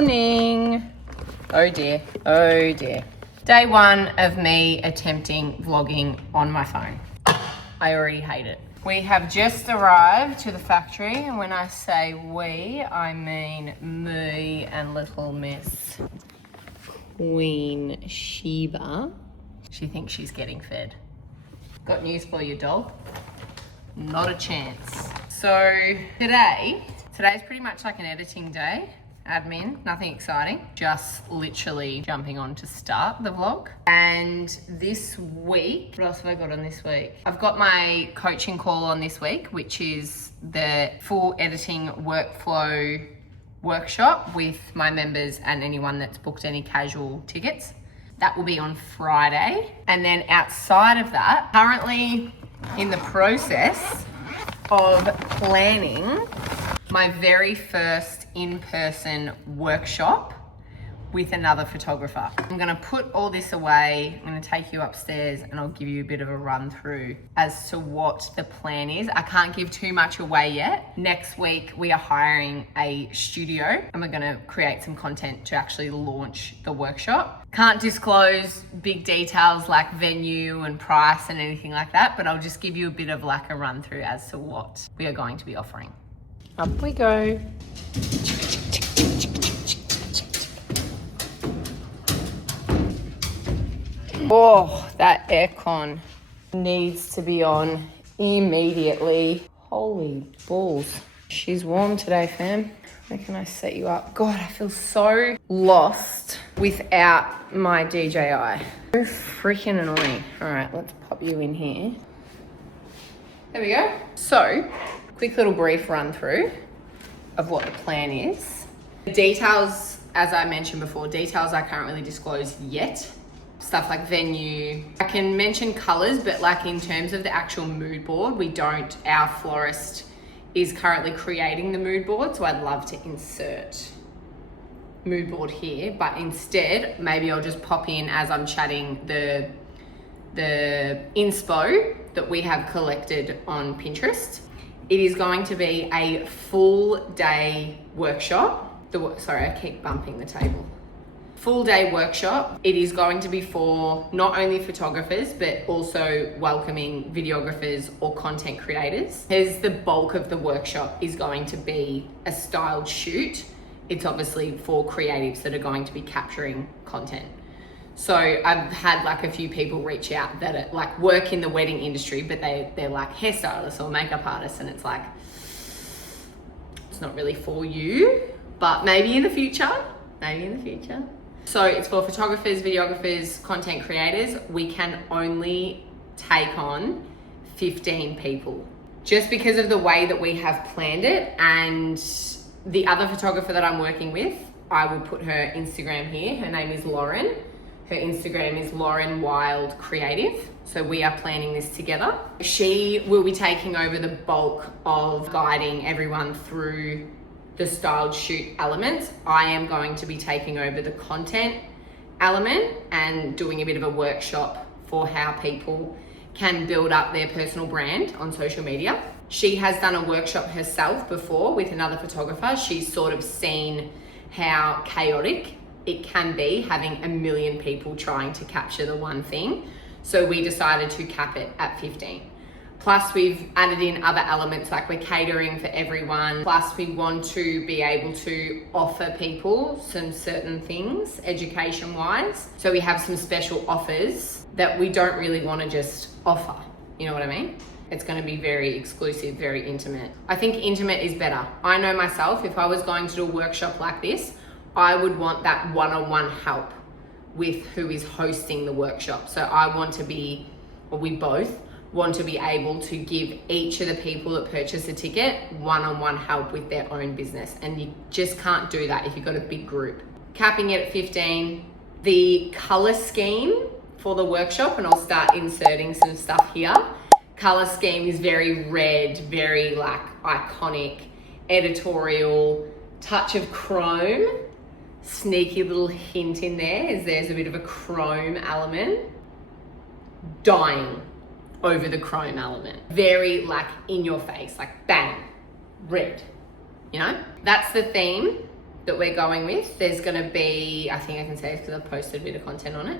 morning. Oh dear, oh dear. Day one of me attempting vlogging on my phone. I already hate it. We have just arrived to the factory, and when I say we, I mean me and little Miss Queen Sheba. She thinks she's getting fed. Got news for you, doll. Not a chance. So today's pretty much like an editing day. Admin, nothing exciting. Just literally jumping on to start the vlog. And this week, what else have I got on this week? I've got my coaching call on this week, which is the full editing workflow workshop with my members and anyone that's booked any casual tickets. That will be on Friday. And then outside of that, currently in the process of planning my very first in-person workshop with another photographer. I'm gonna put all this away. I'm gonna take you upstairs and I'll give you a bit of a run through as to what the plan is. I can't give too much away yet. Next week, we are hiring a studio and we're gonna create some content to actually launch the workshop. Can't disclose big details like venue and price and anything like that, but I'll just give you a bit of like a run through as to what we are going to be offering. Up we go. Oh, that aircon needs to be on immediately. Holy balls. She's warm today, fam. Where can I set you up? God, I feel so lost without my DJI. So freaking annoying. All right, let's pop you in here. There we go. So, quick little brief run through of what the plan is. The details, as I mentioned before, details I can't really disclose yet. Stuff like venue. I can mention colors, but like in terms of the actual mood board, we don't. Our florist is currently creating the mood board, so I'd love to insert mood board here, but instead, maybe I'll just pop in as I'm chatting the inspo that we have collected on Pinterest. It is going to be a full day workshop. Sorry, I keep bumping the table. Full day workshop. It is going to be for not only photographers, but also welcoming videographers or content creators. As the bulk of the workshop is going to be a styled shoot. It's obviously for creatives that are going to be capturing content. So I've had like a few people reach out that are, like work in the wedding industry, but they're like hairstylists or makeup artists, and it's like, it's not really for you, but maybe in the future, So it's for photographers, videographers, content creators. We can only take on 15 people just because of the way that we have planned it. And the other photographer that I'm working with, I will put her Instagram here. Her name is Lauren. Her Instagram is Lauren Wild Creative. So we are planning this together. She will be taking over the bulk of guiding everyone through the styled shoot elements. I am going to be taking over the content element and doing a bit of a workshop for how people can build up their personal brand on social media. She has done a workshop herself before with another photographer. She's sort of seen how chaotic it can be having a million people trying to capture the one thing. So we decided to cap it at 15. Plus we've added in other elements like we're catering for everyone. Plus we want to be able to offer people some certain things education wise. So we have some special offers that we don't really want to just offer. You know what I mean? It's going to be very exclusive, very intimate. I think intimate is better. I know myself, if I was going to do a workshop like this, I would want that one-on-one help with who is hosting the workshop. So I want to be, or we both want to be able to give each of the people that purchase a ticket one-on-one help with their own business. And you just can't do that if you've got a big group. Capping it at 15. The color scheme for the workshop, and I'll start inserting some stuff here. Color scheme is very red, very like iconic, editorial, touch of chrome. Sneaky little hint in there is there's a bit of a chrome element. Dying over the chrome element. Very like in your face, like bang, red, you know? That's the theme. that we're going with. There's going to be, I think I can say this because I've posted a bit of content on it.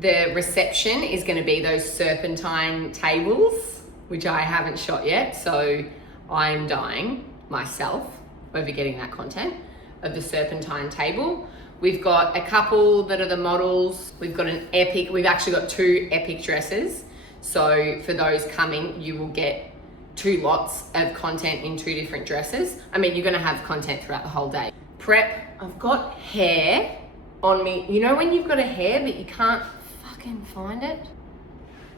The reception is going to be those serpentine tables, which I haven't shot yet. So I'm dying myself over getting that content of the serpentine table. We've got a couple that are the models. We've actually got 2 epic dresses. So for those coming, you will get 2 lots of content in 2 different dresses. I mean, you're gonna have content throughout the whole day. Prep, I've got hair on me. You know when you've got a hair but you can't fucking find it?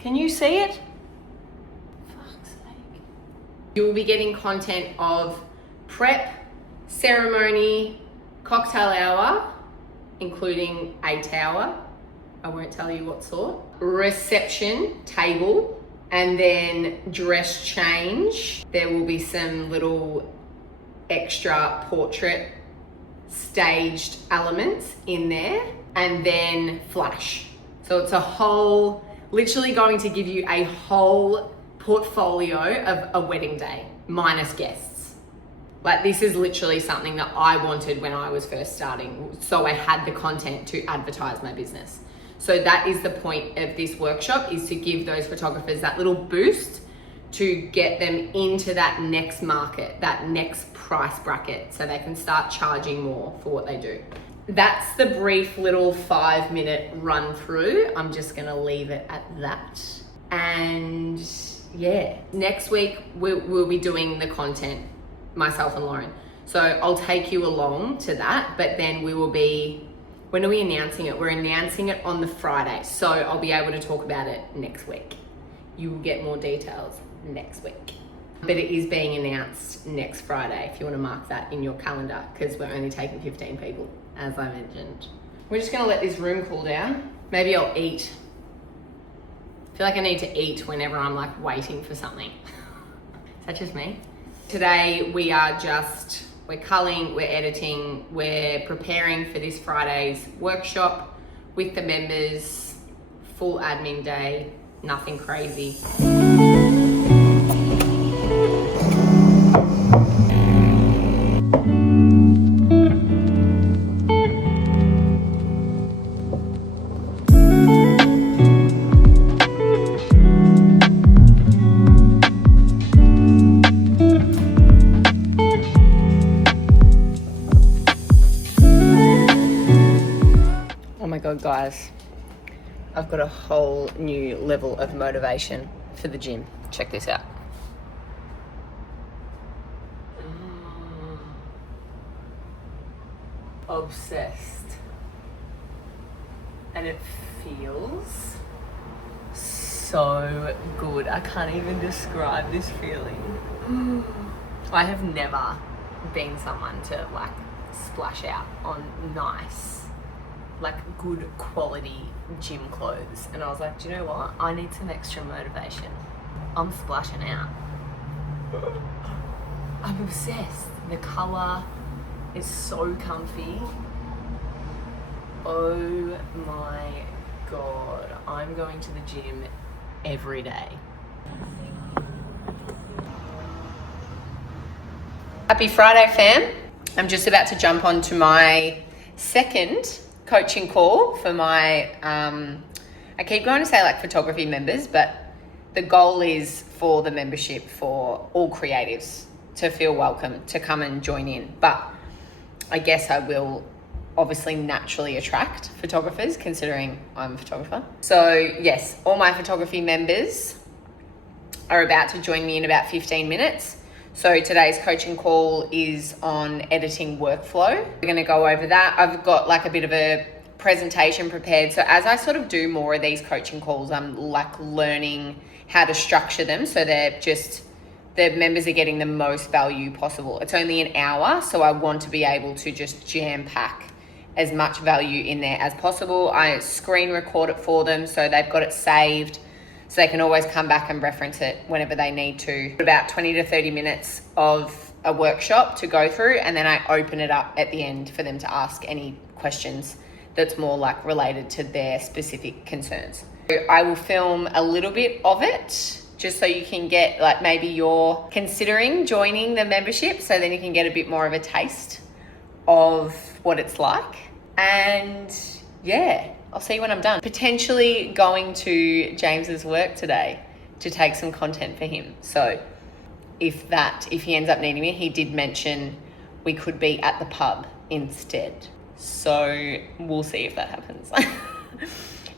Can you see it? Fuck's sake. You will be getting content of prep, ceremony, cocktail hour, including 8 hour. I won't tell you what sort. Reception table, and then dress change. There will be some little extra portrait staged elements in there, and then flash. So it's a whole, literally going to give you a whole portfolio of a wedding day, minus guests. Like, this is literally something that I wanted when I was first starting, so I had the content to advertise my business. So that is the point of this workshop, is to give those photographers that little boost to get them into that next market, that next price bracket, so they can start charging more for what they do. That's the brief little 5-minute run through. I'm just gonna leave it at that. And yeah, next week we'll be doing the content, myself and Lauren. So I'll take you along to that, but then we will be, when are we announcing it? We're announcing it on the Friday. So I'll be able to talk about it next week. You will get more details next week. But it is being announced next Friday, if you want to mark that in your calendar, because we're only taking 15 people, as I mentioned. We're just gonna let this room cool down. Maybe I'll eat. I feel like I need to eat whenever I'm like waiting for something. Is that just me? Today we are we're culling, we're editing, we're preparing for this Friday's workshop with the members, full admin day, nothing crazy. Guys, I've got a whole new level of motivation for the gym. Check this out. Obsessed. And it feels so good. I can't even describe this feeling. I have never been someone to like splash out on nice, like good quality gym clothes, and I was like, do you know what, I need some extra motivation. I'm splashing out. I'm obsessed. The color is so comfy. Oh my god, I'm going to the gym every day. Happy Friday, fam. I'm just about to jump onto my second coaching call for my, I keep going to say like photography members, but the goal is for the membership for all creatives to feel welcome to come and join in. But I guess I will obviously naturally attract photographers, considering I'm a photographer. So yes, all my photography members are about to join me in about 15 minutes. So today's coaching call is on editing workflow. We're gonna go over that. I've got like a bit of a presentation prepared. So as I sort of do more of these coaching calls, I'm like learning how to structure them so the members are getting the most value possible. It's only an hour, so I want to be able to just jam pack as much value in there as possible. I screen record it for them so they've got it saved, so they can always come back and reference it whenever they need to. About 20 to 30 minutes of a workshop to go through, and then I open it up at the end for them to ask any questions that's more like related to their specific concerns. I will film a little bit of it just so you can get, like, maybe you're considering joining the membership, so then you can get a bit more of a taste of what it's like. And yeah, I'll see you when I'm done. Potentially going to James's work today to take some content for him. So if he ends up needing me, he did mention we could be at the pub instead. So we'll see if that happens.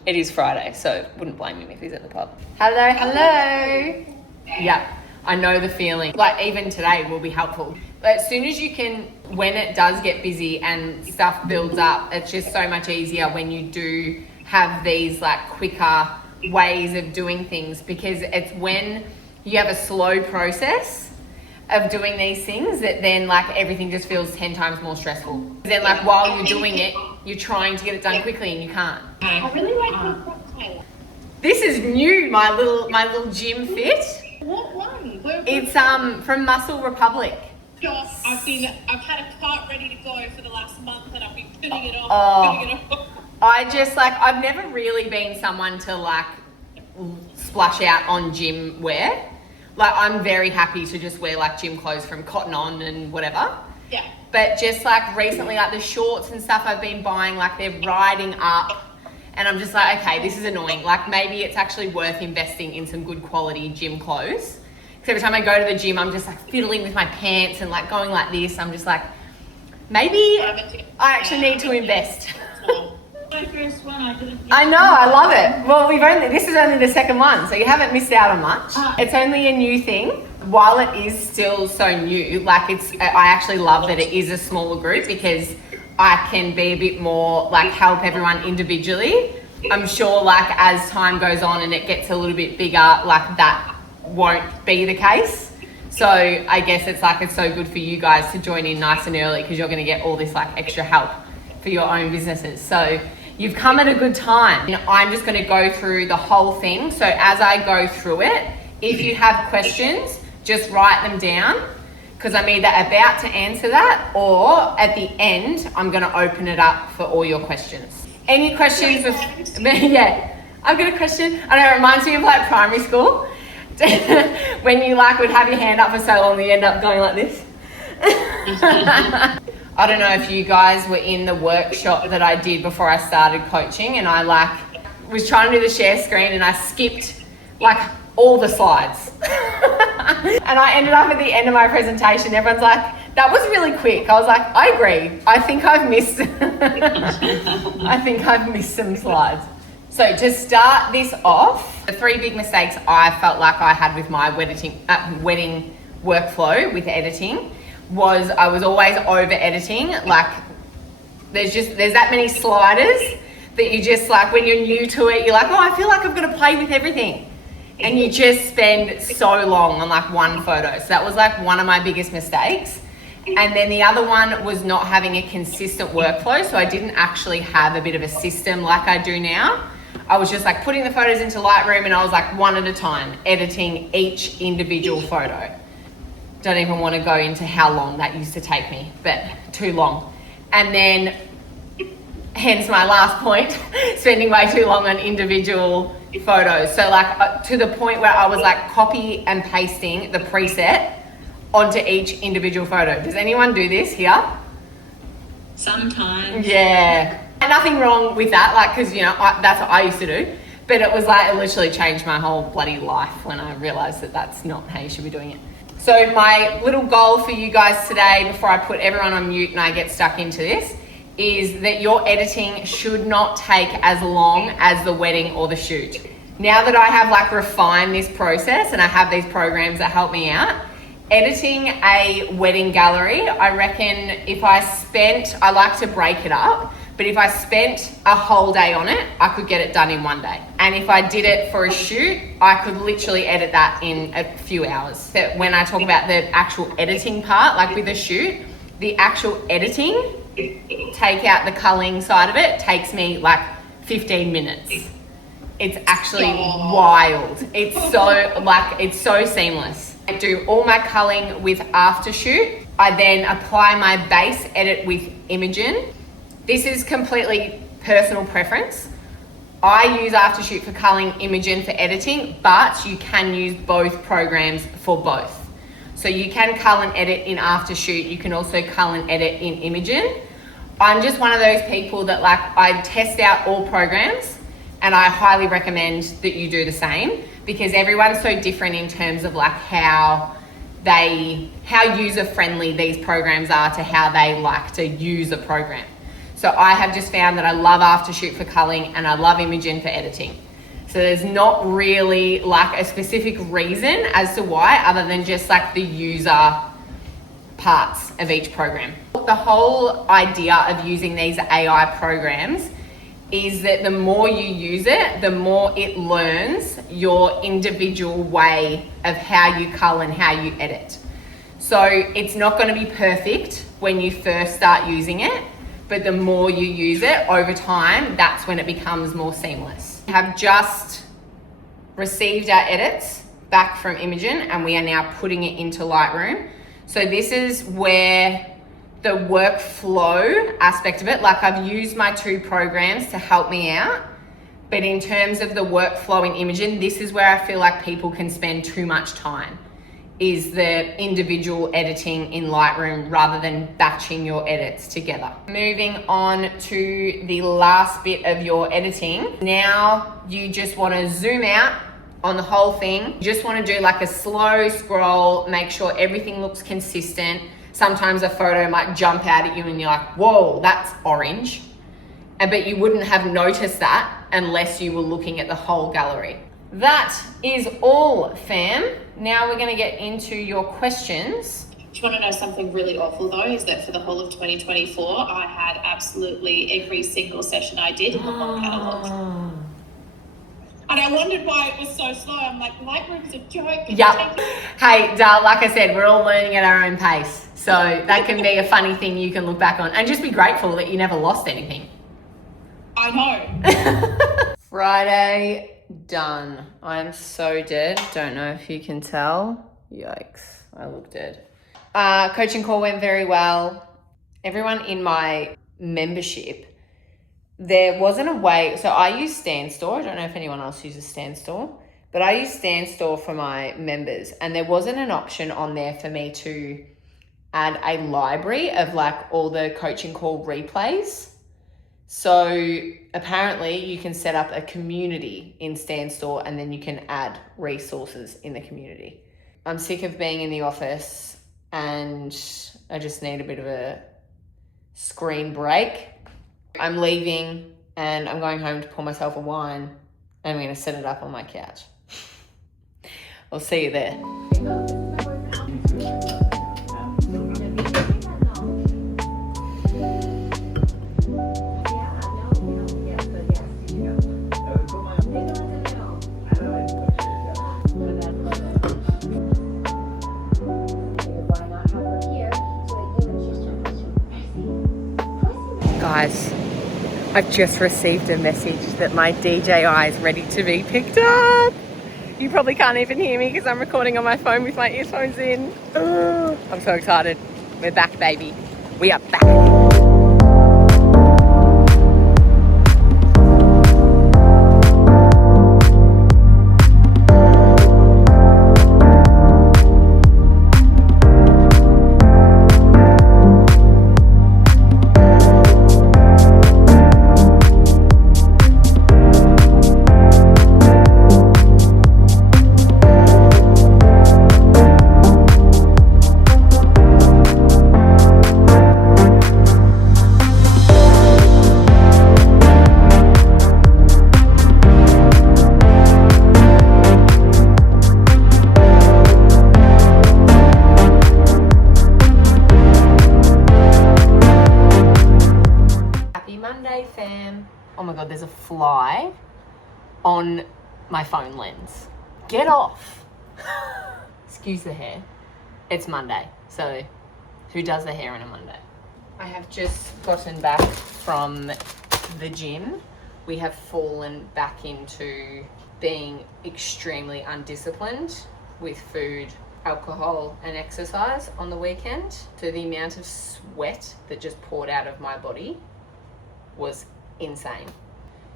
It is Friday, so wouldn't blame him if he's at the pub. Hello. Yeah, I know the feeling. Like even today will be helpful. But as soon as you can, when it does get busy and stuff builds up, it's just so much easier when you do have these like quicker ways of doing things, because it's when you have a slow process of doing these things that then like everything just feels 10 times more stressful. Then like while you're doing it, you're trying to get it done quickly and you can't. I really like your cocktail. This is new, my little gym fit. What one? It's from Muscle Republic. Gosh, I've had a cart ready to go for the last month and I've been putting it off. I've never really been someone to like splash out on gym wear. Like I'm very happy to just wear like gym clothes from Cotton On and whatever. Yeah. But just like recently, like the shorts and stuff I've been buying, like they're riding up, and I'm just like, okay, this is annoying. Like maybe it's actually worth investing in some good quality gym clothes. Because every time I go to the gym, I'm just like fiddling with my pants and like going like this. I'm just like, maybe I actually need to invest. My first one, I know, I love it. Well, this is only the second one, so you haven't missed out on much. It's only a new thing. While it is still so new, like I actually love that it is a smaller group, because I can be a bit more like help everyone individually. I'm sure like as time goes on and it gets a little bit bigger, like that won't be the case. So I guess it's so good for you guys to join in nice and early, because you're going to get all this like extra help for your own businesses. So you've come at a good time. I'm just going to go through the whole thing. So as I go through it, if you have questions, just write them down, because I'm either about to answer that or at the end, I'm going to open it up for all your questions. Any questions? Yeah, I've got a question. I know it reminds me of like primary school when you like would have your hand up for so long that you end up going like this. I don't know if you guys were in the workshop that I did before I started coaching, and I like was trying to do the share screen and I skipped like all the slides. And I ended up at the end of my presentation, everyone's like, that was really quick. I was like, I agree. I think I've missed some slides. So to start this off, the 3 big mistakes I felt like I had with my wedding workflow with editing was I was always over editing. Like there's that many sliders that you just like, when you're new to it, you're like, oh, I feel like I've got to play with everything. And you just spend so long on like one photo. So that was like one of my biggest mistakes. And then the other one was not having a consistent workflow. So I didn't actually have a bit of a system like I do now. I was just like putting the photos into Lightroom and I was like one at a time, editing each individual photo. Don't even want to go into how long that used to take me, but too long. And then, hence my last point, spending way too long on individual photos. So like to the point where I was like copy and pasting the preset onto each individual photo. Does anyone do this here? Sometimes. Yeah. And nothing wrong with that, like, because, that's what I used to do. But it was like, it literally changed my whole bloody life when I realized that that's not how you should be doing it. So my little goal for you guys today, before I put everyone on mute and I get stuck into this, is that your editing should not take as long as the wedding or the shoot. Now that I have like refined this process and I have these programs that help me out, editing a wedding gallery, I reckon I like to break it up, but if I spent a whole day on it, I could get it done in one day. And if I did it for a shoot, I could literally edit that in a few hours. But when I talk about the actual editing part, like with a shoot, the actual editing, take out the culling side of it, takes me like 15 minutes. It's actually wild. It's so seamless. I do all my culling with Aftershoot. I then apply my base edit with Imogen. This is completely personal preference. I use Aftershoot for culling, Imogen for editing, but you can use both programs for both. So you can cull and edit in Aftershoot. You can also cull and edit in Imagen. I'm just one of those people that like, I test out all programs and I highly recommend that you do the same, because everyone's so different in terms of like how user-friendly these programs are to how they like to use a program. So I have just found that I love Aftershoot for culling and I love Imagen for editing. So there's not really like a specific reason as to why, other than just like the user parts of each program. The whole idea of using these AI programs is that the more you use it, the more it learns your individual way of how you cull and how you edit. So it's not going to be perfect when you first start using it, but the more you use it over time, that's when it becomes more seamless. We have just received our edits back from Imagen and we are now putting it into Lightroom. So this is where the workflow aspect of it, like I've used my 2 programs to help me out, but in terms of the workflow in Imagen, this is where I feel like people can spend too much time, is the individual editing in Lightroom rather than batching your edits together. Moving on to the last bit of your editing. Now you just want to zoom out on the whole thing. You just want to do like a slow scroll, make sure everything looks consistent. Sometimes a photo might jump out at you and you're like, whoa, that's orange. But you wouldn't have noticed that unless you were looking at the whole gallery. That is all, fam. Now we're going to get into your questions. Do you want to know something really awful though? Is that for the whole of 2024, I had absolutely every single session I did in the whole catalogue. And I wondered why it was so slow. I'm like, Lightroom's a joke. Yep. Hey, like I said, we're all learning at our own pace. So that can be a funny thing you can look back on and just be grateful that you never lost anything. I know. Friday, done. I'm so dead. Don't know if you can tell. Yikes, I look dead. Coaching call went very well. Everyone in my membership, there wasn't a way, so I use StanStore. I don't know if anyone else uses StanStore, but I use StanStore for my members, and there wasn't an option on there for me to add a library of like all the coaching call replays. So apparently you can set up a community in StanStore and then you can add resources in the community. I'm sick of being in the office and I just need a bit of a screen break. I'm leaving and I'm going home to pour myself a wine and I'm going to set it up on my couch. I'll see you there. Guys, I've just received a message that my DJI is ready to be picked up. You probably can't even hear me because I'm recording on my phone with my earphones in. I'm so excited. We're back, baby. We are back. Oh my God, there's a fly on my phone lens. Get off. Excuse the hair. It's Monday, so who does the hair on a Monday? I have just gotten back from the gym. We have fallen back into being extremely undisciplined with food, alcohol and exercise on the weekend. So the amount of sweat that just poured out of my body was insane.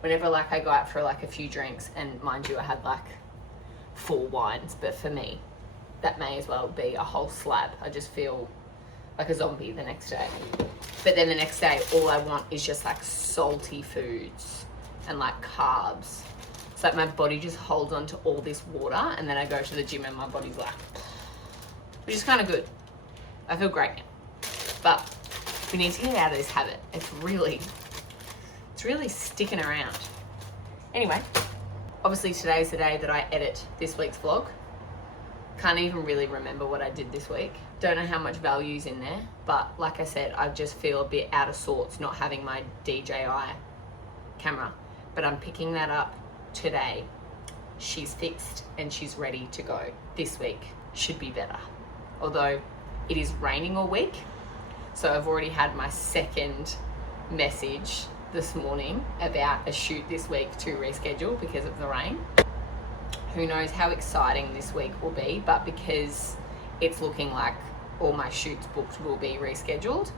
Whenever like I go out for like a few drinks, and mind you I had like 4 wines, but for me that may as well be a whole slab. I just feel like a zombie the next day. But then the next day, all I want is just like salty foods and like carbs. It's like my body just holds on to all this water, and then I go to the gym and my body's like, which is kind of good. I feel great now. But we need to get out of this habit. It's really sticking around. Anyway, obviously today's the day that I edit this week's vlog. Can't even really remember what I did this week. Don't know how much value's in there, but like I said, I just feel a bit out of sorts not having my DJI camera. But I'm picking that up today. She's fixed and she's ready to go. This week should be better. Although it is raining all week, so I've already had my second message this morning about a shoot this week to reschedule because of the rain. Who knows how exciting this week will be, but because it's looking like all my shoots booked will be rescheduled,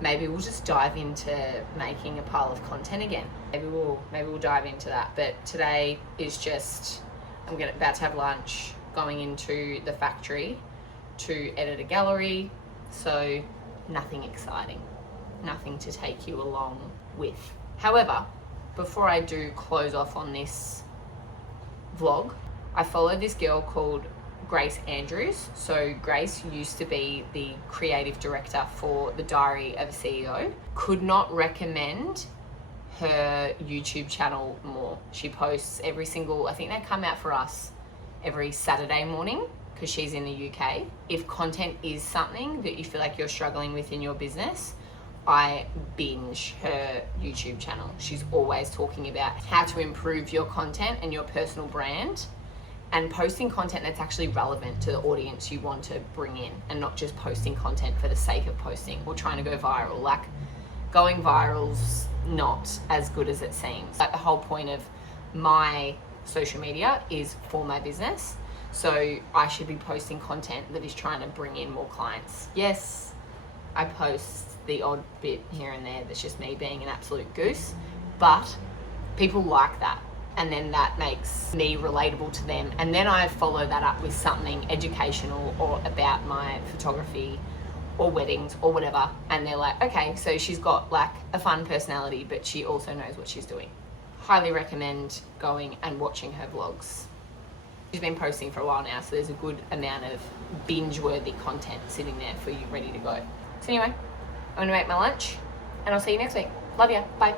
maybe we'll just dive into making a pile of content again. Maybe we'll dive into that. But today is just, I'm about to have lunch, going into the factory to edit a gallery, so nothing exciting, nothing to take you along with. However, before I do close off on this vlog, I follow this girl called Grace Andrews. So Grace used to be the creative director for The Diary of a CEO. Could not recommend her YouTube channel more. She posts every single, I think they come out for us every Saturday morning because she's in the UK. If content is something that you feel like you're struggling with in your business, I binge her YouTube channel. She's always talking about how to improve your content and your personal brand, and posting content that's actually relevant to the audience you want to bring in, and not just posting content for the sake of posting or trying to go viral. Like, going viral's not as good as it seems. Like, the whole point of my social media is for my business, so I should be posting content that is trying to bring in more clients. Yes, I post the odd bit here and there that's just me being an absolute goose, but people like that, and then that makes me relatable to them, and then I follow that up with something educational or about my photography or weddings or whatever, and they're like, okay, so she's got like a fun personality, but she also knows what she's doing. Highly recommend going and watching her vlogs. She's been posting for a while now, so there's a good amount of binge-worthy content sitting there for you ready to go. So anyway, I'm gonna make my lunch, and I'll see you next week. Love ya, bye.